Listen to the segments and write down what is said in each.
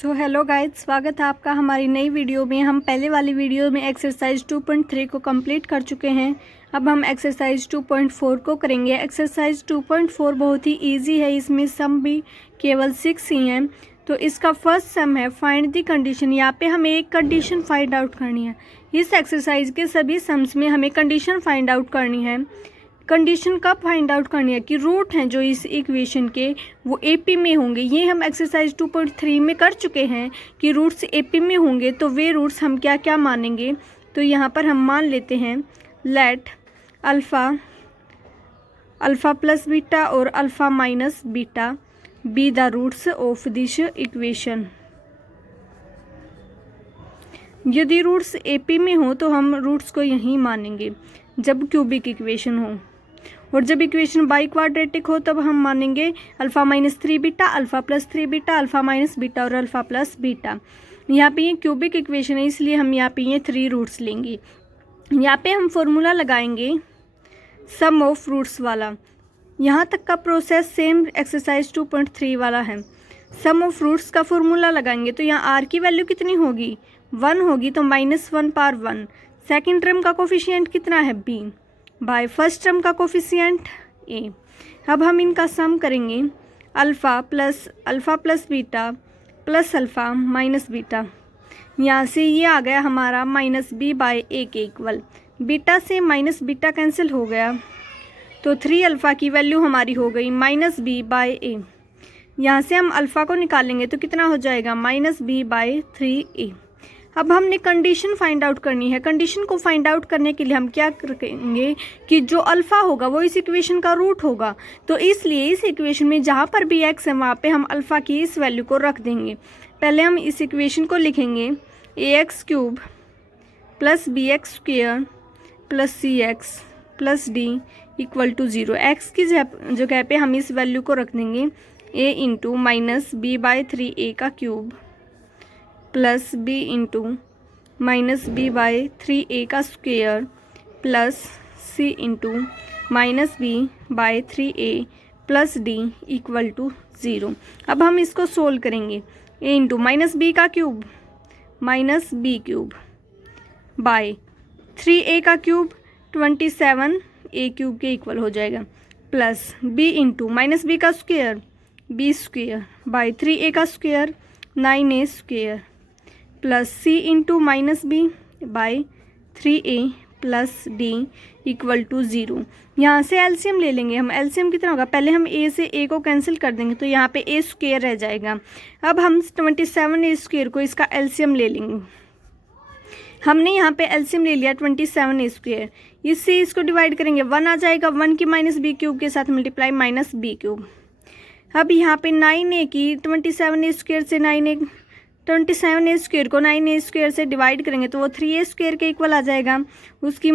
तो hello guys, स्वागत है आपका हमारी नई वीडियो में। हम पहले वाली वीडियो में एक्सरसाइज 2.3 को कंप्लीट कर चुके हैं। अब हम एक्सरसाइज 2.4 को करेंगे। एक्सरसाइज 2.4 बहुत ही इजी है, इसमें सम भी केवल 6 ही हैं। तो इसका फर्स्ट सम है फाइंड द कंडीशन। यहाँ पे हमें एक कंडीशन फाइंड आउट करनी है। इस एक्सरसाइज के सभी सम्स में हमें कंडीशन फाइंड आउट करनी है। कंडीशन कब फाइंड आउट करनी है कि रूट हैं जो इस इक्वेशन के वो एपी में होंगे। ये हम एक्सरसाइज 2.3 में कर चुके हैं कि रूट्स एपी में होंगे, तो वे रूट्स हम क्या क्या मानेंगे। तो यहाँ पर हम मान लेते हैं लेट अल्फ़ा प्लस बीटा और alpha minus beta be the roots of this equation. यदि रूट्स एपी में हो तो हम रूट्स को यहीं मानेंगे जब क्यूबिक इक्वेशन हो, और जब इक्वेशन बाई क्वाड्रेटिक हो तब हम मानेंगे alpha minus 3 beta, alpha plus 3 beta, alpha minus beta और अल्फ़ा प्लस बीटा। यहाँ पे ये क्यूबिक इक्वेशन है, इसलिए हम यहाँ पे ये 3 रूट्स लेंगे। यहाँ पे हम फॉर्मूला लगाएंगे सम ऑफ रूट्स वाला। यहाँ तक का प्रोसेस सेम एक्सरसाइज 2.3 वाला है। सम ऑफ रूट्स का फॉर्मूला लगाएंगे तो यहाँ आर की वैल्यू कितनी होगी, 1 होगी, तो -1 पावर 1। सेकेंड टर्म का कोफिशिएंट कितना है, b, बाय फर्स्ट टर्म का कोफिशिएंट a। अब हम इनका सम करेंगे alpha plus beta plus alpha minus beta. यहाँ से ये आ गया हमारा -b बाय a के इक्वल। बीटा से माइनस बीटा कैंसिल हो गया, तो 3 अल्फ़ा की वैल्यू हमारी हो गई -b बाय a। यहाँ से हम अल्फ़ा को निकालेंगे तो कितना हो जाएगा, -b बाय 3a। अब हमने कंडीशन फाइंड आउट करनी है। कंडीशन को फाइंड आउट करने के लिए हम क्या करेंगे कि जो अल्फ़ा होगा वो इस इक्वेशन का रूट होगा, तो इसलिए इस इक्वेशन में जहाँ पर भी x है वहाँ पे हम अल्फ़ा की इस वैल्यू को रख देंगे। पहले हम इस इक्वेशन को लिखेंगे ax³ plus bx² plus cx plus d equal to 0। x की जगह पे हम इस वैल्यू को रख देंगे a into minus b by 3a का cube plus b into minus b by 3a का square plus c into minus b by 3a plus d equal to 0। अब हम इसको सोल्व करेंगे। a इंटू माइनस b का cube minus b cube by 3a का cube 27a cube के equal हो जाएगा, plus b into minus b का square b square by 3a का square 9a square plus c into minus b by 3a plus d equal to 0। यहाँ से LCM ले लेंगे हम। एलसीएम कितना होगा, पहले हम a से a को कैंसिल कर देंगे तो यहाँ पे a स्क्वेयर रह जाएगा। अब हम 27a स्क्वेयर को इसका एलसीएम ले लेंगे। हमने यहाँ पे एलसीएम ले लिया 27a स्क्वेयर, इससे इसको डिवाइड करेंगे 1 आ जाएगा, 1 की माइनस b क्यूब के साथ मल्टीप्लाई माइनस b क्यूब। अब यहाँ पे 9a की 27a स्क्वेयर से 27a स्क्वेयर को 9a स्क्वेयर से डिवाइड करेंगे तो वो 3a स्क्वेयर के इक्वल आ जाएगा, उसकी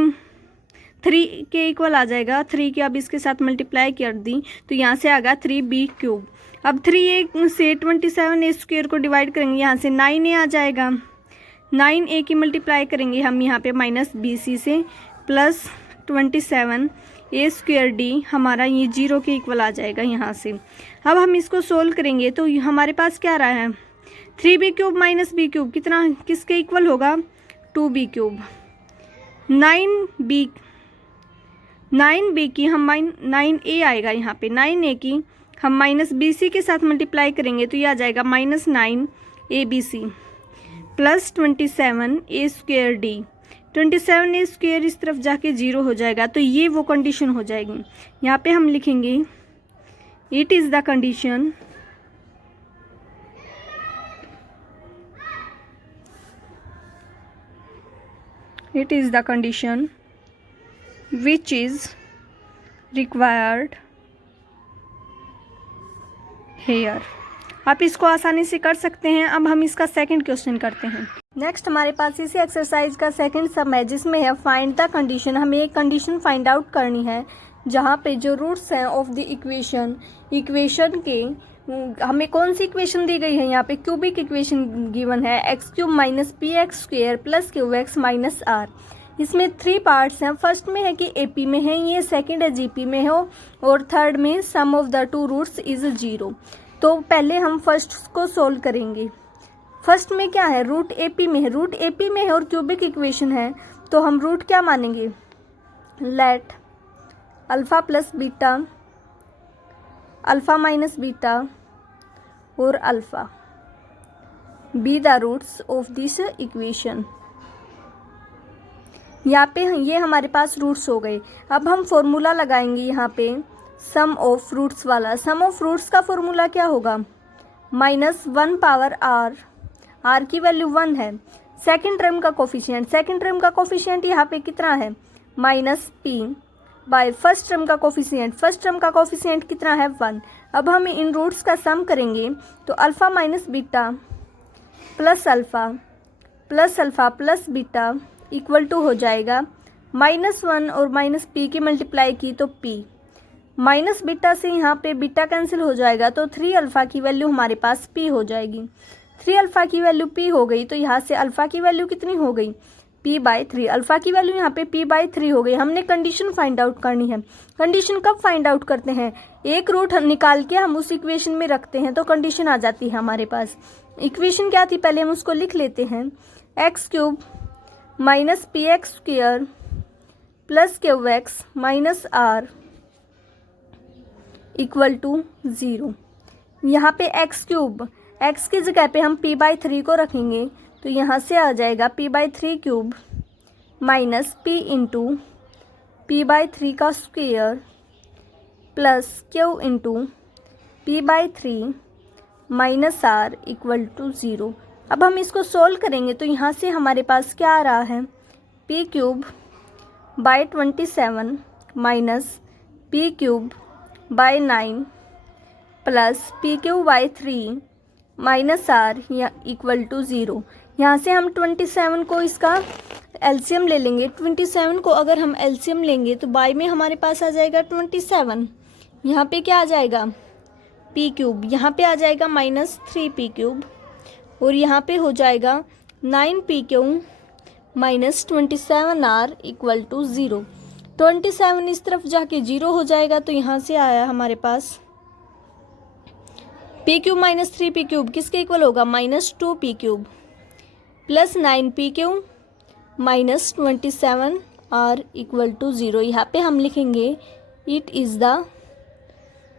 3 के इक्वल आ जाएगा। 3 की अब इसके साथ मल्टीप्लाई कर दी तो यहाँ से आ गया 3b क्यूब। अब 3a से 27a स्क्वेयर को डिवाइड करेंगे, यहाँ से 9a आ जाएगा, 9a की मल्टीप्लाई करेंगे हम यहाँ पे माइनस bc से प्लस 27a स्क्वेयर d हमारा ये 0 के इक्वल आ जाएगा यहाँ से। अब हम इसको सोल्व करेंगे तो हमारे पास क्या रहा है, 3b cube minus b cube कितना किसके इक्वल होगा, 2b क्यूब। 9b की हम 9a आएगा, यहाँ पे 9a की हम माइनस bc के साथ मल्टीप्लाई करेंगे तो ये आ जाएगा -9abc plus 27a square d। 27a square इस तरफ जाके 0 हो जाएगा, तो ये वो कंडीशन हो जाएगी। यहाँ पे हम लिखेंगे it is the condition which is required here। आप इसको आसानी से कर सकते हैं। अब हम इसका सेकंड क्वेश्चन करते हैं। नेक्स्ट हमारे पास इसी एक्सरसाइज का सेकंड सम है जिसमें है फाइंड द कंडीशन। हमें एक कंडीशन फाइंड आउट करनी है जहाँ पे जो रूट्स हैं ऑफ द इक्वेशन के, हमें कौन सी इक्वेशन दी गई है, यहाँ पे क्यूबिक इक्वेशन गिवन है x³ minus px² plus qx minus r। इसमें 3 पार्ट्स हैं। फर्स्ट में है कि AP में है ये, सेकंड है GP में हो, और थर्ड में sum of the two roots is 0। तो पहले हम फर्स्ट को सोल्व करेंगे। फर्स्ट में क्या है, रूट AP में है, रूट AP में है और क्यूबिक इक्वेशन है, तो हम रूट क्या मानेंगे, let alpha plus beta, alpha minus beta और alpha be the roots of this equation. यहाँ पे ये हमारे पास रूट्स हो गए। अब हम फॉर्मूला लगाएंगे यहाँ पे सम ऑफ रूट्स वाला। सम ऑफ रूट्स का फॉर्मूला क्या होगा, -1 पावर आर, आर की वैल्यू 1 है। सेकंड टर्म का कोफिशिएंट, सेकंड टर्म का कोफिशिएंट यहाँ पे कितना है, -p बाय फर्स्ट टर्म का कोफिशिएंट, फर्स्ट टर्म का कोफिशिएंट कितना है, 1। अब हम इन रूट्स का सम करेंगे तो alpha minus beta plus alpha plus beta equal to हो जाएगा -1 और -p की मल्टीप्लाई की तो p, माइनस बीटा से यहाँ पे बीटा कैंसिल हो जाएगा तो 3 अल्फ़ा की वैल्यू हमारे पास p हो जाएगी। 3 अल्फ़ा की वैल्यू p हो गई तो यहाँ से अल्फ़ा की वैल्यू कितनी हो गई, p/3। अल्फ़ा की वैल्यू यहाँ पे p/3 हो गई। हमने कंडीशन फाइंड आउट करनी है। कंडीशन कब फाइंड आउट करते हैं, एक रूट निकाल के हम उस इक्वेशन में रखते हैं तो कंडीशन आ जाती है हमारे पास। इक्वेशन क्या थी, पहले हम उसको लिख लेते हैं, x³ minus px² plus qx minus r equal to 0। यहाँ पे x³ x की जगह पे हम p/3 को रखेंगे तो यहाँ से आ जाएगा p/3³ minus p into p/3 का square plus q into p/3 minus r equal to 0। अब हम इसको सोल्व करेंगे तो यहाँ से हमारे पास क्या आ रहा है, p³/27 minus p³/9 plus pq/3 minus r या इक्वल टू 0। यहाँ से हम 27 को इसका एलसीएम ले लेंगे। 27 को अगर हम एलसीएम लेंगे तो बाय में हमारे पास आ जाएगा 27। यहाँ पे क्या आ जाएगा, p³, यहाँ पे आ जाएगा -3p³ और यहाँ पे हो जाएगा 9pq minus 27r equal to 0। 27 इस तरफ जाके 0 हो जाएगा तो यहाँ से आया हमारे पास p³ माइनस 3p³ किसके इक्वल होगा, -2p³ plus 9pq minus 27r equal to 0। यहाँ पे हम लिखेंगे it is the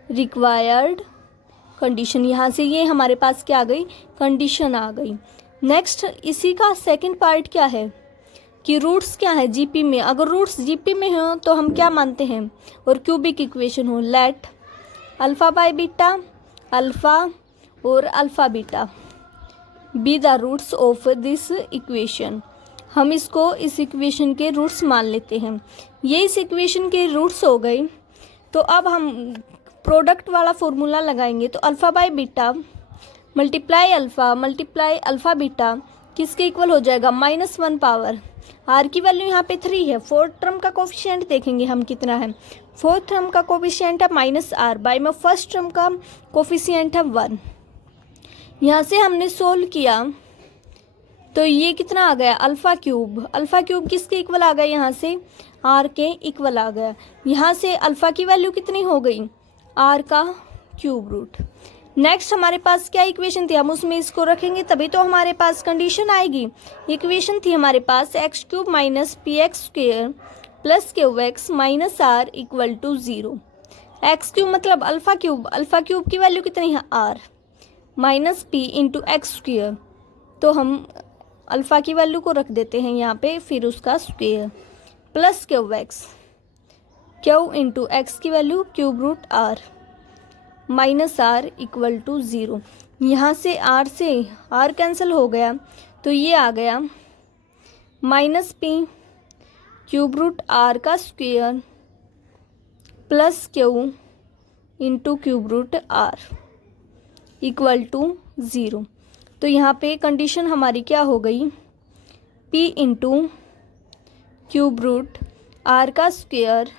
required condition. यहाँ से ये हमारे पास क्या आ गई, कंडीशन आ गई। नेक्स्ट इसी का सेकंड पार्ट क्या है कि रूट्स क्या है जीपी में। अगर रूट्स जीपी में हो तो हम क्या मानते हैं, और क्यूबिक इक्वेशन हो, let alpha by beta alpha और alpha beta be the roots of this equation. हम इसको इस इक्वेशन के रूट्स मान लेते हैं। ये इस इक्वेशन के रूट्स हो गए। तो अब हम प्रोडक्ट वाला फॉर्मूला लगाएंगे तो alpha by beta multiply alpha beta किसके इक्वल हो जाएगा, -1 पावर, आर की वैल्यू यहाँ पे 3 है। फोर्थ टर्म का कोफिशिएंट देखेंगे हम कितना है, फोर्थ टर्म का कोफिशिएंट है -r, बाय में फर्स्ट टर्म का कोफिशिएंट है 1। यहाँ से हमने सोल्व किया तो ये कितना आ गया, अल्फ़ा³ किसके इक्वल आ गया, यहाँ से r के इक्वल आ गया। यहाँ से अल्फ़ा की वैल्यू कितनी हो गई, r का क्यूब रूट। नेक्स्ट हमारे पास क्या इक्वेशन थी, हम उसमें इसको रखेंगे तभी तो हमारे पास कंडीशन आएगी। इक्वेशन थी हमारे पास x³ minus px² plus qx minus r equal to 0। x³ मतलब अल्फ़ा³ की वैल्यू कितनी है, r minus p into x²। तो हम अल्फ़ा की वैल्यू को रख देते हैं यहाँ पे, फिर उसका square plus q into x की value cube root r minus r equal to 0। यहाँ से r कैंसिल हो गया तो ये आ गया -p क्यूब रूट r का square plus q into cube root r equal to 0। तो यहाँ पे कंडीशन हमारी क्या हो गई, p into cube root r का square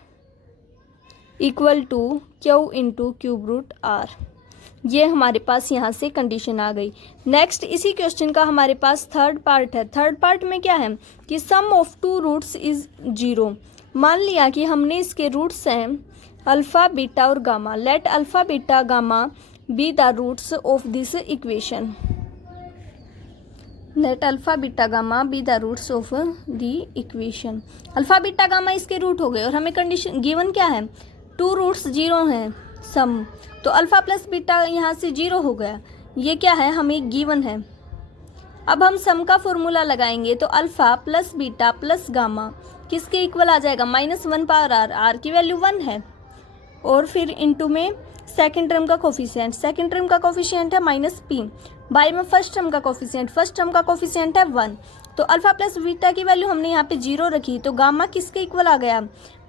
equal to q into cube root r। ये हमारे पास यहाँ से कंडीशन आ गई। नेक्स्ट इसी क्वेश्चन का हमारे पास थर्ड पार्ट है। थर्ड पार्ट में क्या है कि सम ऑफ 2 रूट्स इज 0। मान लिया कि हमने इसके रूट्स हैं अल्फ़ा बीटा और gamma. Let alpha beta gamma be the roots of this equation. Let alpha beta gamma be the roots of the equation. Alpha beta gamma इसके रूट हो गए और हमें कंडीशन गिवन क्या है, 2 रूट्स 0 हैं सम, तो अल्फ़ा प्लस बीटा यहाँ से 0 हो गया, ये क्या है हमें गिवन है। अब हम सम का फॉर्मूला लगाएंगे तो alpha plus beta plus gamma किसके इक्वल आ जाएगा, -1 पावर आर, आर की वैल्यू 1 है, और फिर इनटू में सेकेंड टर्म का कोफिशिएंट, सेकेंड टर्म का कोफिशिएंट है -p, बाय में फर्स्ट टर्म का कोफिशिएंट, फर्स्ट टर्म का कोफिशिएंट है 1, तो अल्फ़ा प्लस बीटा की वैल्यू हमने यहाँ पे 0 रखी, तो गामा किसके इक्वल आ गया,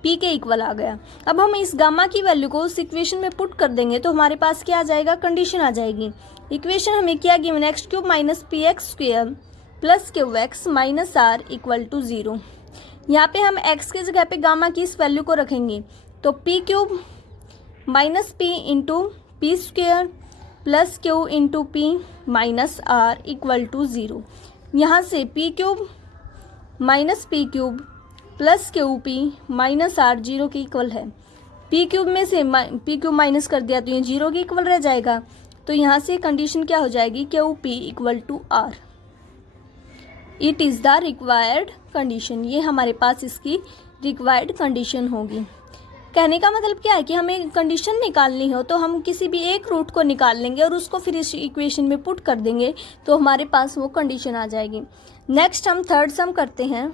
p के इक्वल आ गया। अब हम इस गामा की वैल्यू को उस इक्वेशन में पुट कर देंगे तो हमारे पास क्या आ जाएगा, कंडीशन आ जाएगी। इक्वेशन हमें क्या गिवन है, x³ minus px² plus qx minus r equal to 0। यहाँ पे हम x की जगह पे गामा की इस वैल्यू को रखेंगे, तो p³ minus p into p² plus q into p minus r equal to 0। यहाँ से p³ minus p³ plus qp minus r 0 के इक्वल है, p³ में से p³ माइनस कर दिया तो ये 0 के इक्वल रह जाएगा, तो यहाँ से कंडीशन क्या हो जाएगी, qp equal to r। It is the required condition, ये हमारे पास इसकी रिक्वायर्ड कंडीशन होगी। कहने का मतलब क्या है कि हमें कंडीशन निकालनी हो तो हम किसी भी एक रूट को निकाल लेंगे और उसको फिर इस इक्वेशन में पुट कर देंगे तो हमारे पास वो कंडीशन आ जाएगी। नेक्स्ट हम थर्ड सम करते हैं।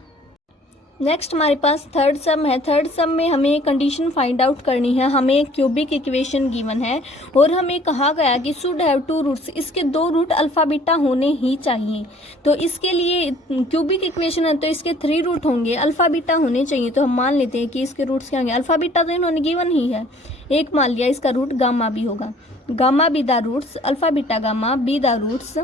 नेक्स्ट हमारे पास थर्ड सम है। थर्ड सम में हमें कंडीशन फाइंड आउट करनी है। हमें क्यूबिक इक्वेशन गिवन है और हमें कहा गया कि शुड हैव 2 रूट्स, इसके 2 रूट अल्फ़ा बीटा होने ही चाहिए। तो इसके लिए क्यूबिक इक्वेशन है तो इसके 3 रूट होंगे, अल्फ़ा बीटा होने चाहिए। तो हम मान लेते हैं कि इसके रूट्स क्या होंगे, अल्फ़ा बीटा तो इन्होंने गिवन ही है, एक मान लिया, इसका रूट गामा भी होगा। Gamma be the roots, alpha beta gamma be the roots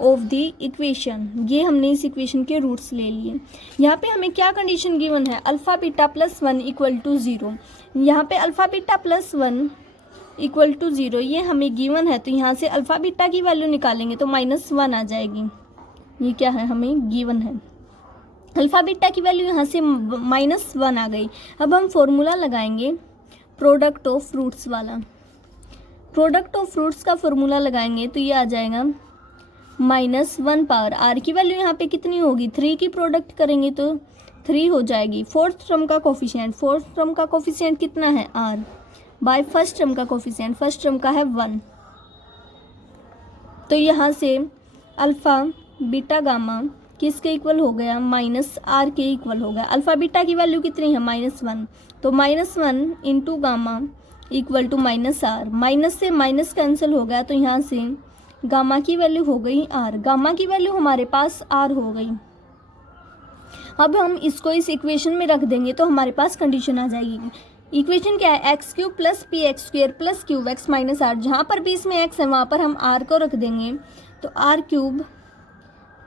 of the equation, ये हमने इस इक्वेशन के रूट्स ले लिए। यहाँ पे हमें क्या कंडीशन गिवन है, alpha beta plus 1 equal to 0। यहाँ पे alpha beta plus 1 equal to 0 ये हमें गिवन है, तो यहाँ से अल्फ़ा बीटा की वैल्यू निकालेंगे तो -1 आ जाएगी। ये क्या है, हमें गिवन है। अल्फ़ा बीटा की वैल्यू यहाँ से -1 आ गई। अब हम फॉर्मूला लगाएंगे प्रोडक्ट ऑफ रूट्स वाला। प्रोडक्ट ऑफ रूट्स का फॉर्मूला लगाएंगे तो ये आ जाएगा -1 पावर आर की वैल्यू यहाँ पे कितनी होगी, 3 की प्रोडक्ट करेंगे तो 3 हो जाएगी। फोर्थ टर्म का कोफिशिएंट, फोर्थ टर्म का कोफिशिएंट कितना है आर, बाय फर्स्ट टर्म का कोफिशिएंट, फर्स्ट टर्म का है 1। तो यहाँ से अल्फ़ा बीटा गामा किसके इक्वल हो गया, -r के इक्वल हो गया। अल्फ़ा बीटा की वैल्यू कितनी है, -1, तो -1 into gamma equal to -r, minus से माइनस कैंसिल हो गया तो यहाँ से गामा की वैल्यू हो गई r, गामा की वैल्यू हमारे पास r हो गई। अब हम इसको इस इक्वेशन में रख देंगे तो हमारे पास कंडीशन आ जाएगी। इक्वेशन क्या है, x³ plus px² plus qx minus r, जहाँ पर भी इसमें x है वहाँ पर हम r को रख देंगे, तो r³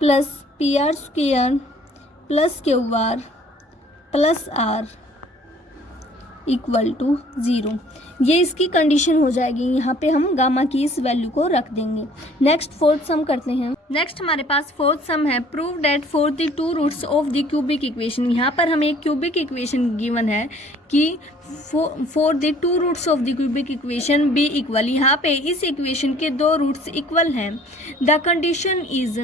plus pr² plus qr plus r equal to 0, ये इसकी कंडीशन हो जाएगी। यहाँ पे हम गामा की इस वैल्यू को रख देंगे। नेक्स्ट फोर्थ सम करते हैं। नेक्स्ट हमारे पास फोर्थ सम है, prove that for the 2 roots of the cubic equation. यहाँ पर हमें क्यूबिक इक्वेशन गिवन है कि for the 2 roots of the cubic equation be equal, यहाँ पे इस इक्वेशन के 2 रूट्स इक्वल हैं। द कंडीशन इज,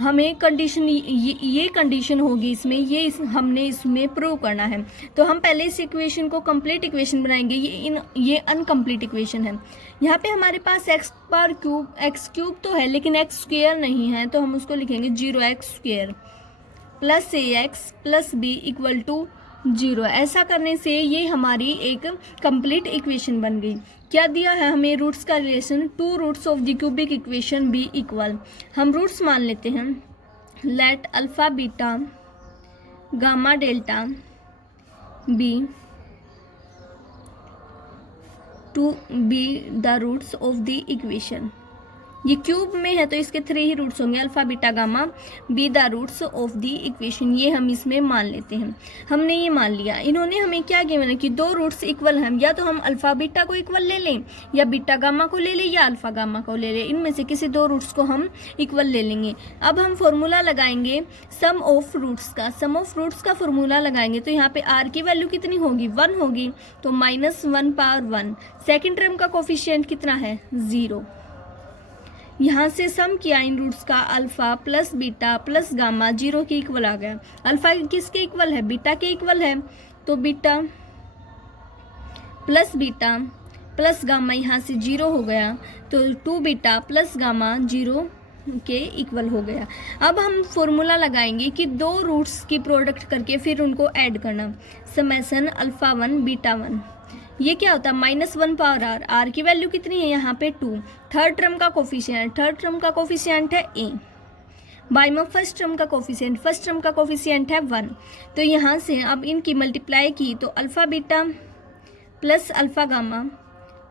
हमें कंडीशन ये कंडीशन होगी इसमें, हमने इसमें प्रूव करना है। तो हम पहले इस इक्वेशन को कंप्लीट इक्वेशन बनाएंगे, ये अनकम्प्लीट इक्वेशन है। यहाँ पे हमारे पास x³ तो है लेकिन x² नहीं है, तो हम उसको लिखेंगे 0x² plus ax plus b equal to 0। ऐसा करने से ये हमारी एक कंप्लीट इक्वेशन बन गई। क्या दिया है हमें, रूट्स का relation, 2 roots of the cubic equation be equal. हम रूट्स मान लेते हैं, let alpha beta gamma delta be to be the roots of the equation. ये क्यूब में है तो इसके 3 ही रूट्स होंगे, alpha beta gamma be the roots of the equation, ये हम इसमें मान लेते हैं। हमने ये मान लिया। इन्होंने हमें क्या गिवन है कि 2 रूट्स इक्वल हैं, या तो हम अल्फ़ा बीटा को इक्वल ले लें, या बीटा गामा को ले लें, या अल्फ़ा गामा को ले लें। इनमें से किसी 2 रूट्स को हम इक्वल ले लेंगे। अब हम फॉर्मूला लगाएंगे सम ऑफ रूट्स का। सम ऑफ रूट्स का फॉर्मूला लगाएंगे तो यहाँ पे r की वैल्यू कितनी होगी, 1 होगी, तो -1 पावर 1। सेकेंड टर्म का कोफिशिएंट कितना है, 0। यहाँ से सम किया इन रूट्स का, alpha plus beta plus gamma 0 के इक्वल आ गया। अल्फ़ा किसके इक्वल है? बीटा के इक्वल है, तो बीटा प्लस गामा यहाँ से 0 हो गया, तो 2 बीटा प्लस गामा 0 के इक्वल हो गया। अब हम फॉर्मूला लगाएंगे कि दो रूट्स की प्रोडक्ट करके फिर उनको ऐड करना, समेसन अल्फ़ा 1 बीटा 1। ये क्या होता है? -1 पावर आर। आर की वैल्यू कितनी है यहाँ पे? 2। थर्ड टर्म का कोफिशिएंट है ए। बाय में फर्स्ट टर्म का कोफिशिएंट है 1। तो यहाँ से अब इनकी मल्टीप्लाई की तो alpha beta plus alpha gamma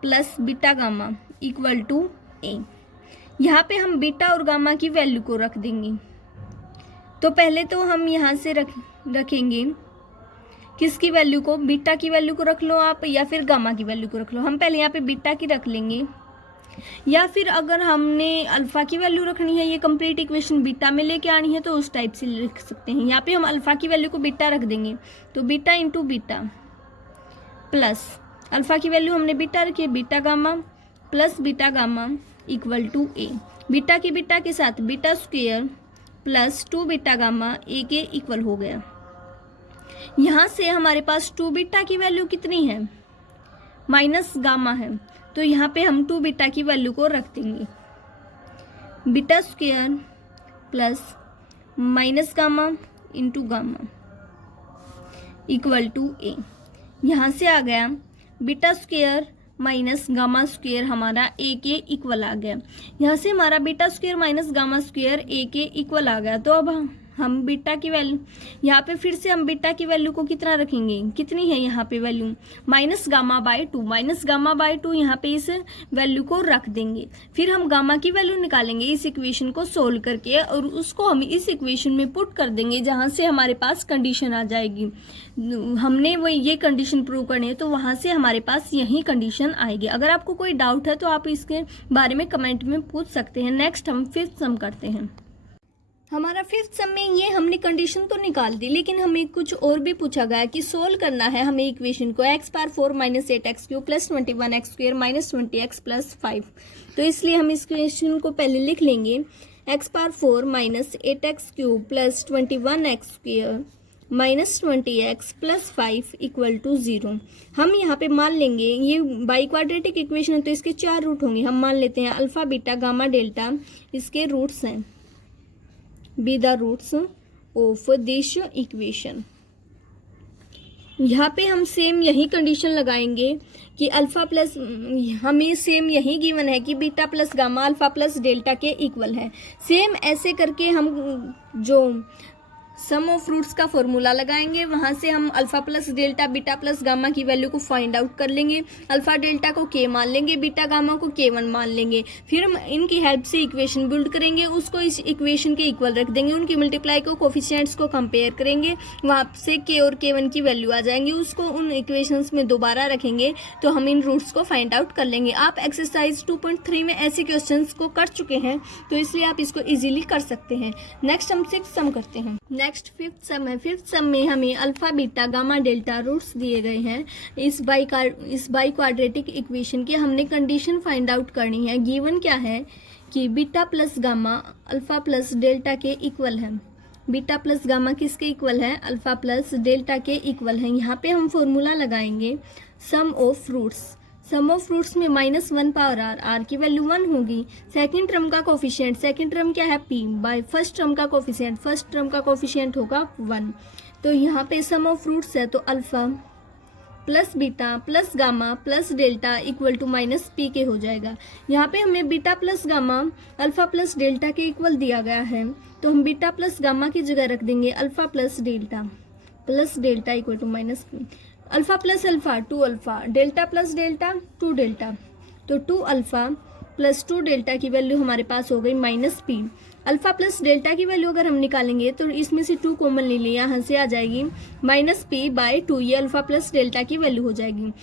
plus beta gamma equal to a. यहाँ पे हम बीटा और गामा की वैल्यू को रख देंगे। तो पहले तो हम यहाँ से रखेंगे किसकी वैल्यू को? बीटा की वैल्यू को रख लो आप, या फिर गामा की वैल्यू को रख लो। हम पहले यहाँ पे बीटा की रख लेंगे, या फिर अगर हमने अल्फ़ा की वैल्यू रखनी है, ये कंप्लीट इक्वेशन बीटा में लेके आनी है, तो उस टाइप से लिख सकते हैं। यहाँ पे हम अल्फ़ा की वैल्यू को बीटा रख देंगे, तो beta into beta plus alpha की वैल्यू हमने बीटा रखी है, beta gamma plus beta gamma equal to a. Beta की बीटा के साथ beta square plus 2 beta gamma a के इक्वल हो गया। यहाँ से हमारे पास 2 बीटा की वैल्यू कितनी है? माइनस गामा है, तो यहाँ पे हम 2 बीटा की वैल्यू को रख देंगे, beta square plus minus gamma into gamma equal to a. यहाँ से आ गया beta square minus gamma square हमारा ए के इक्वल आ गया। यहाँ से हमारा beta square minus gamma square a के इक्वल आ गया। तो अब हम बीटा की वैल्यू, यहाँ पे फिर से हम बीटा की वैल्यू को कितना रखेंगे? कितनी है यहाँ पे वैल्यू? माइनस गामा बाय 2 यहाँ पे इस वैल्यू को रख देंगे। फिर हम गामा की वैल्यू निकालेंगे इस इक्वेशन को सोल्व करके, और उसको हम इस इक्वेशन में पुट कर देंगे जहाँ से हमारे पास कंडीशन आ जाएगी। हमने वो ये कंडीशन प्रूव करनी है, तो वहाँ से हमारे पास यही कंडीशन आएगी। अगर आपको कोई डाउट है तो आप इसके बारे में कमेंट में पूछ सकते हैं। नेक्स्ट हम 5th सम करते हैं। हमारा 5th सम में ये हमने कंडीशन तो निकाल दी, लेकिन हमें कुछ और भी पूछा गया कि सोल्व करना है हमें इक्वेशन को x power 4 minus 8x³ plus 21x² minus 20x plus 5। तो इसलिए हम इस इक्वेशन को पहले लिख लेंगे, x power 4 minus 8x³ plus 21x² minus 20x plus 5 equal to 0। हम यहाँ पे मान लेंगे ये बाई क्वाड्रेटिक इक्वेशन है, तो इसके 4 रूट होंगे। हम मान लेते हैं अल्फ़ा बीटा गामा डेल्टा इसके रूट्स हैं, be the roots of this equation. यहाँ पे हम सेम यही कंडीशन लगाएंगे कि अल्फ़ा प्लस, हमें सेम यही गिवन है कि beta plus gamma alpha plus delta के इक्वल है। सेम ऐसे करके हम जो सम ऑफ रूट्स का फॉर्मूला लगाएंगे, वहाँ से हम alpha plus delta beta plus gamma की वैल्यू को फाइंड आउट कर लेंगे। अल्फ़ा डेल्टा को के मान लेंगे, बीटा गामा को k1 मान लेंगे। फिर हम इनकी हेल्प से इक्वेशन बिल्ड करेंगे, उसको इस इक्वेशन के इक्वल रख देंगे, उनकी मल्टीप्लाई को कोफिशिएंट्स को कंपेयर करेंगे, वहाँ से k और k1 की वैल्यू आ जाएंगी, उसको उन इक्वेशंस में दोबारा रखेंगे, तो हम इन रूट्स को फाइंड आउट कर लेंगे। आप एक्सरसाइज 2.3 में ऐसे क्वेश्चन को कर चुके हैं, तो इसलिए आप इसको ईजिली कर सकते हैं। नेक्स्ट हम 6th सम करते हैं। नेक्स्ट 5th सम है। 5th सम में हमें alpha beta gamma delta roots दिए गए हैं। इस बाई क्वाड्रेटिक इक्वेशन की हमने कंडीशन फाइंड आउट करनी है। गिवन क्या है कि beta plus gamma alpha plus delta के इक्वल है। बीटा प्लस गामा किसके इक्वल है? अल्फ़ा प्लस डेल्टा के इक्वल है। यहाँ पे हम फॉर्मूला लगाएंगे sum of roots. Sum of roots में -1 पावर आर की वैल्यू 1 होगी। सेकंड टर्म का कोफिशिएंट, सेकंड टर्म क्या है? p बाय फर्स्ट टर्म का कोफिशिएंट, फर्स्ट टर्म का कोफिशिएंट होगा 1। तो यहाँ पे सम ऑफ रूट्स है, तो alpha plus beta plus gamma plus delta equal to -p के हो जाएगा। यहाँ पे हमें beta plus gamma alpha plus delta के इक्वल दिया गया है, तो हम बीटा प्लस गामा की जगह रख देंगे alpha plus delta equal to -p। Alpha plus alpha 2 alpha, delta plus delta 2 delta, तो 2 अल्फ़ा प्लस 2 डेल्टा की वैल्यू हमारे पास हो गई -p। अल्फ़ा प्लस डेल्टा की वैल्यू अगर हम निकालेंगे तो इसमें से 2 कॉमन ले लें, यहाँ से आ जाएगी -p बाय 2, ये अल्फ़ा प्लस डेल्टा की वैल्यू हो जाएगी।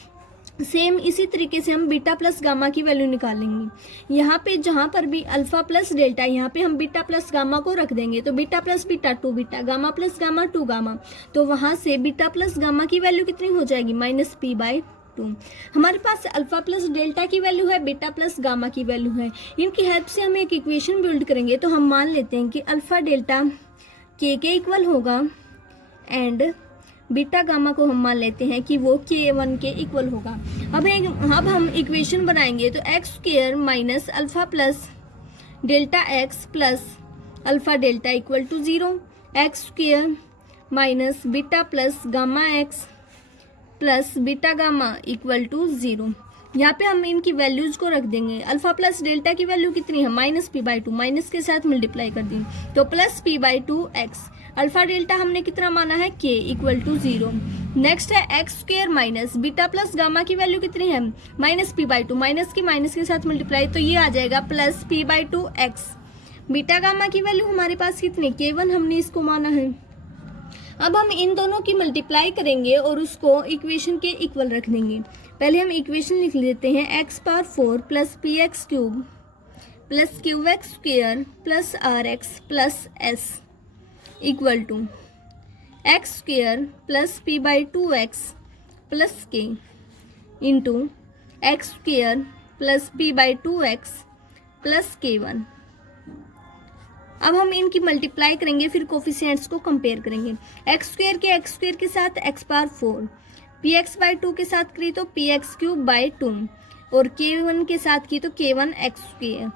सेम इसी तरीके से हम बीटा प्लस गामा की वैल्यू निकालेंगे। यहाँ पे जहाँ पर भी अल्फ़ा प्लस डेल्टा, यहाँ पे हम बीटा प्लस गामा को रख देंगे, तो beta plus beta 2 beta, gamma plus gamma 2 gamma, तो वहाँ से बीटा प्लस गामा की वैल्यू कितनी हो जाएगी? -p by 2। हमारे पास अल्फा प्लस डेल्टा की वैल्यू है, बीटा प्लस गामा की वैल्यू है। इनकी हेल्प से हम एक इक्वेशन बिल्ड करेंगे। तो हम मान लेते हैं कि अल्फा डेल्टा के इक्वल होगा एंड बीटा गामा को हम मान लेते हैं कि वो K1 के इक्वल होगा। अब हम इक्वेशन बनाएंगे तो x square minus alpha plus delta x plus alpha delta equal to 0, x square minus beta plus gamma x plus beta gamma equal to 0। यहाँ पे हम इनकी वैल्यूज को रख देंगे। अल्फा प्लस डेल्टा की वैल्यू कितनी है, -p/2, माइनस के साथ मल्टीप्लाई कर दी तो plus p/2 x. Alpha delta हमने कितना माना है, k इक्वल टू 0। नेक्स्ट है x square minus beta plus gamma की वैल्यू कितनी है, -p/2, माइनस के साथ मल्टीप्लाई तो ये आ जाएगा plus p/2 x. Beta gamma की वैल्यू हमारे पास कितनी, k1 हमने इसको माना है। अब हम इन दोनों की मल्टीप्लाई करेंगे और उसको इक्वेशन के इक्वल रख देंगे। पहले हम इक्वेशन लिख लेते हैं, x⁴ plus px³ plus qx square plus rx plus s equal to x square plus p/2x plus k into x square plus p/2x plus k1। अब हम इनकी मल्टीप्लाई करेंगे, फिर कोफिशिएंट्स को कंपेयर करेंगे। एक्स स्क्वायर के साथ x⁴, px/2 के साथ करी तो px³/2 और k1 के साथ की तो k1x²।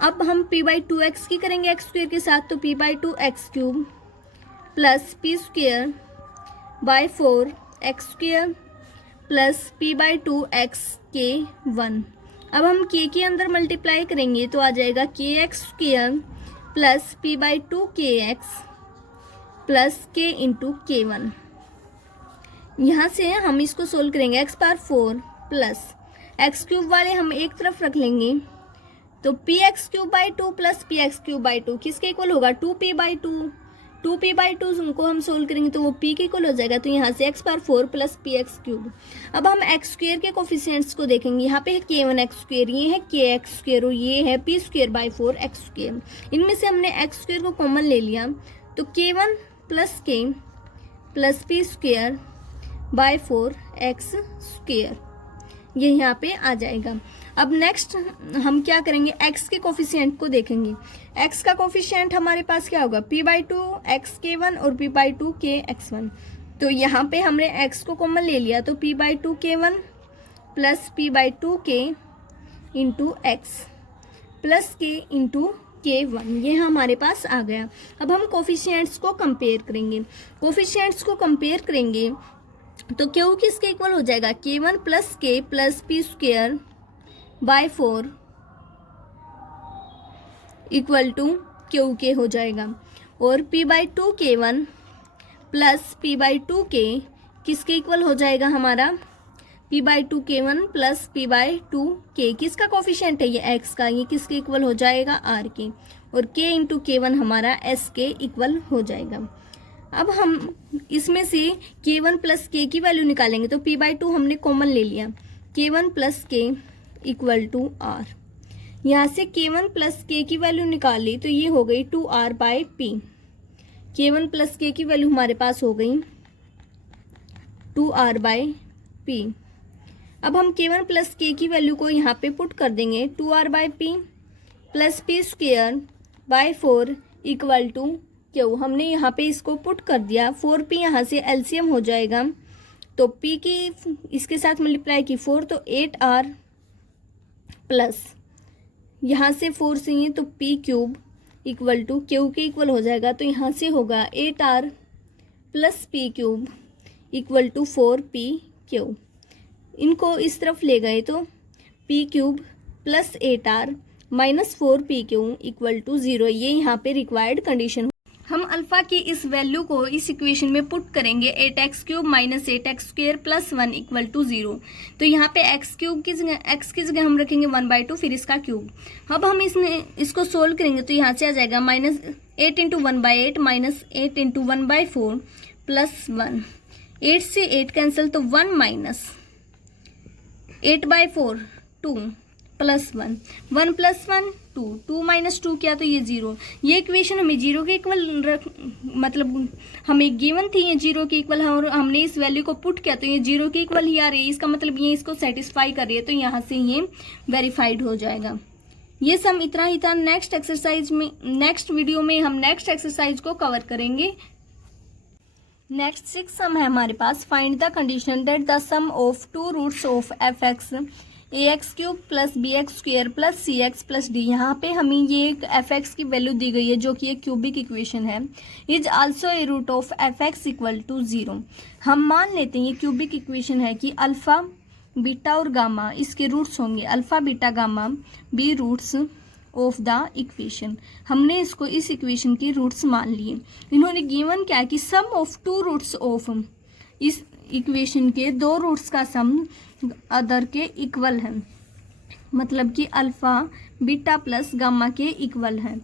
अब हम p/2x की करेंगे एक्स स्क्वायर के साथ तो p/2x³ plus p²/4 x² plus p/2x k1। अब हम k के अंदर मल्टीप्लाई करेंगे तो आ जाएगा kx² plus p/2 kx plus k into k1। यहाँ से हम इसको सोल्व करेंगे, x⁴ प्लस x³ वाले हम एक तरफ रख लेंगे तो px³/2 प्लस px³/2 किसके इक्वल होगा, 2p/2। 2p/2 को हम सोल्व करेंगे तो वो p के इक्वल हो जाएगा। तो यहाँ से x⁴ प्लस px³। अब हम एक्स स्क्वायर के कोफिशिएंट्स को देखेंगे। यहाँ पे है k1x², ये है kx² और ये है p²/4 x²। इनमें से हमने x² को कॉमन ले लिया तो k1 plus k plus p²/4 x², ये यहाँ पे आ जाएगा। अब नेक्स्ट हम क्या करेंगे, x के कोफिशिएंट को देखेंगे। x का कोफिशिएंट हमारे पास क्या होगा, p/2 x k1 और p/2 k x1। तो यहाँ पे हमने x को कॉमन ले लिया तो p/2 k1 plus p/2 k into x plus k into k1, ये हमारे पास आ गया। अब हम कोफिशिएंट्स को कंपेयर करेंगे। तो क्यू किसके इक्वल हो जाएगा, k1 plus k plus p²/4 equal to q के हो जाएगा। और p/2 k1 plus p/2 k किसके इक्वल हो जाएगा हमारा, p/2 k1 plus p/2 k किसका कोफिशिएंट है, ये x का, ये किसके इक्वल हो जाएगा, r के। और k इंटू k1 हमारा s के इक्वल हो जाएगा। अब हम इसमें से k1 प्लस k की वैल्यू निकालेंगे तो p/2 हमने कॉमन ले लिया, k1 plus k equal to r। यहाँ से k1 प्लस k की वैल्यू निकाली तो ये हो गई 2r/p। k1 प्लस k की वैल्यू हमारे पास हो गई 2r/p। अब हम k1 प्लस k की वैल्यू को यहाँ पे पुट कर देंगे, 2r/p plus p²/4 equal to Q. हमने यहाँ पे इसको पुट कर दिया, 4p यहाँ से एलसीएम हो जाएगा तो p की इसके साथ मल्टीप्लाई की 4 तो 8r प्लस यहाँ से 4 से ही तो p³ इक्वल टू क्यू के इक्वल हो जाएगा। तो यहाँ से होगा 8r plus p³ equal to 4p³। इनको इस तरफ ले गए तो p³ plus 8r minus 4p³ equal to 0, ये यहाँ पे रिक्वायर्ड कंडीशन। हम अल्फा की इस वैल्यू को इस इक्वेशन में पुट करेंगे, 8x³ minus 8x² plus 1 equal to 0। तो यहाँ पे x³ की जगह हम रखेंगे 1/2 फिर इसका क्यूब। अब हम इसको सोल्व करेंगे तो यहाँ से आ जाएगा -8 × 1/8 माइनस 8 × 1/4 प्लस 1। 8 से 8 कैंसिल तो 1 माइनस 8/4 2 प्लस 1, 1 प्लस 1 2, 2 माइनस 2 क्या, तो ये 0। ये इक्वेशन हमें 0 के इक्वल मतलब हमें गिवन थी ये 0 के इक्वल है, और हमने इस वैल्यू को पुट किया तो ये 0 के इक्वल ही आ रही है। इसका मतलब ये इसको सेटिस्फाई कर रही है, तो यहाँ से ये वेरीफाइड हो जाएगा। ये सम इतना ही था। नेक्स्ट एक्सरसाइज में, नेक्स्ट वीडियो में हम नेक्स्ट एक्सरसाइज को कवर करेंगे। नेक्स्ट 6 सम है हमारे पास। Find the condition that the sum of two roots of f x ax cube plus b x square plus c x plus d, यहाँ पे हमें ये एक एफ एक्स की वैल्यू दी गई है जो कि एक क्यूबिक इक्वेशन है, is also a root of f x equal to 0। हम मान लेते हैं ये क्यूबिक इक्वेशन है कि अल्फा बीटा और गामा इसके रूट्स होंगे, alpha beta gamma be roots of the equation. हमने इसको इस इक्वेशन के रूट्स मान लिए। इन्होंने गिवन क्या है कि सम ऑफ टू रूट्स ऑफ, इस इक्वेशन के दो रूट्स का सम अदर के इक्वल है, मतलब कि अल्फा बीटा प्लस गामा के इक्वल है,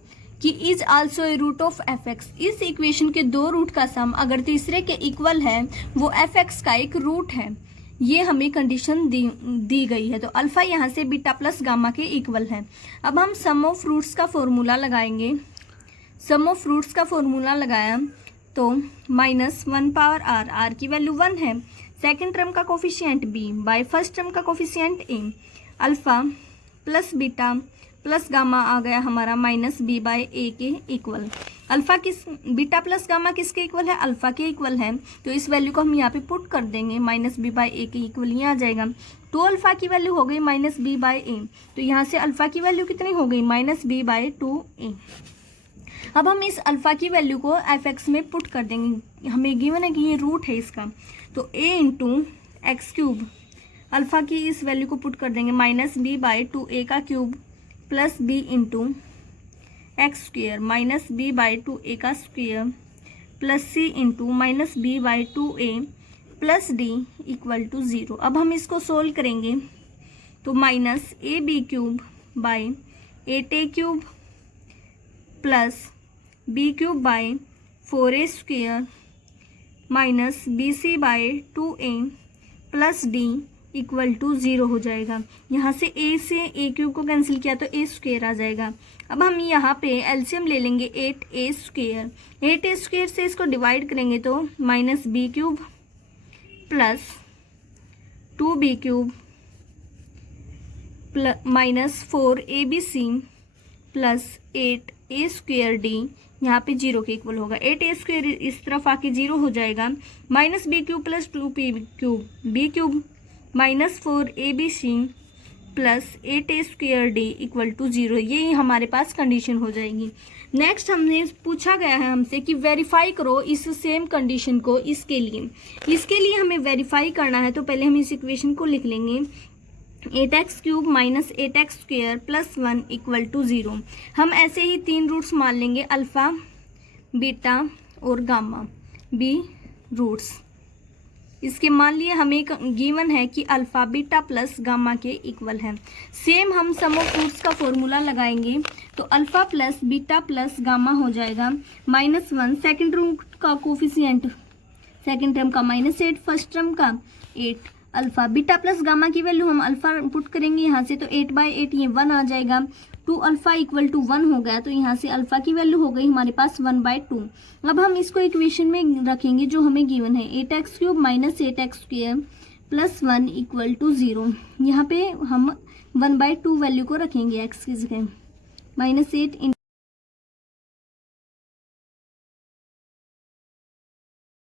कि is also a root of f x. इस इक्वेशन के दो रूट का सम अगर तीसरे के इक्वल है वो एफ एक्स का एक रूट है। ये हमें कंडीशन दी गई है। तो अल्फा यहाँ से बीटा प्लस गामा के इक्वल है। अब हम सम ऑफ रूट्स का फॉर्मूला लगाएंगे। सम ऑफ रूट्स का फॉर्मूला लगाया तो -1 पावर आर, आर की वैल्यू 1 है, सेकेंड टर्म का coefficient b by first term का coefficient a, alpha plus beta plus gamma आ गया हमारा -b बाय a के इक्वल। अल्फा किस, बीटा प्लस गामा किसके इक्वल है, अल्फा के इक्वल है, तो इस वैल्यू को हम यहाँ पे पुट कर देंगे, -b बाय a के इक्वल ये आ जाएगा। तो अल्फा की वैल्यू हो गई -b बाय a, तो यहाँ से अल्फा की वैल्यू कितनी हो गई, -b बाय 2a। अब हम इस अल्फा की वैल्यू को एफ एक्स में पुट कर देंगे। हमें गिवन है कि ये रूट है इसका, तो a into x cube, alpha की इस वैल्यू को पुट कर देंगे -b बाय 2a का cube plus b into x square -b by 2a का square plus c into -b by 2a plus d equal to 0। अब हम इसको सोल्व करेंगे तो -ab cube by 8a cube plus b cube by 4a square minus bc by 2a plus d equal to 0 हो जाएगा। यहाँ से a से a क्यूब को कैंसिल किया तो a स्क्वेयर आ जाएगा। अब हम यहाँ पे एलसीएम ले लेंगे 8a स्क्वेयर, 8a स्क्वेयर से इसको डिवाइड करेंगे तो -b cube plus 2b cube minus 4abc plus 8a square d, यहाँ पे 0 के इक्वल होगा। 8a स्क्वेयर इस तरफ आके 0 हो जाएगा, -b cube plus 2b cube b cube minus 4abc plus 8a square d equal to 0। ये हमारे पास कंडीशन हो जाएगी। नेक्स्ट हमने पूछा गया है हमसे कि वेरीफाई करो इस सेम कंडीशन को इसके लिए हमें वेरीफाई करना है। तो पहले हम इस इक्वेशन को लिख लेंगे 8x cube minus 8x square plus 1 equal to 0। हम ऐसे ही 3 रूट्स मान लेंगे, अल्फा बीटा और गामा बी रूट्स। इसके मान लिए हमें गिवन है कि अल्फा बीटा प्लस गामा के इक्वल है। सेम हम सम ऑफ रूट्स का फॉर्मूला लगाएंगे तो alpha plus beta plus gamma हो जाएगा -1, सेकेंड रूट का कोफिशिएंट सेकेंड टर्म का -8, फर्स्ट टर्म का 8, अल्फा बीटा प्लस गामा की वैल्यू हम अल्फा पुट करेंगे यहाँ से तो 8 बाय 8 ये 1 आ जाएगा। 2 अल्फा इक्वल टू 1 हो गया, तो यहाँ से अल्फा की वैल्यू हो गई हमारे पास 1 बाय 2। अब हम इसको इक्वेशन में रखेंगे जो हमें गिवन है 8x cube minus 8x square plus 1 equal to 0। यहाँ पे हम 1 बाय 2 वैल्यू को रखेंगे x की जगह, -8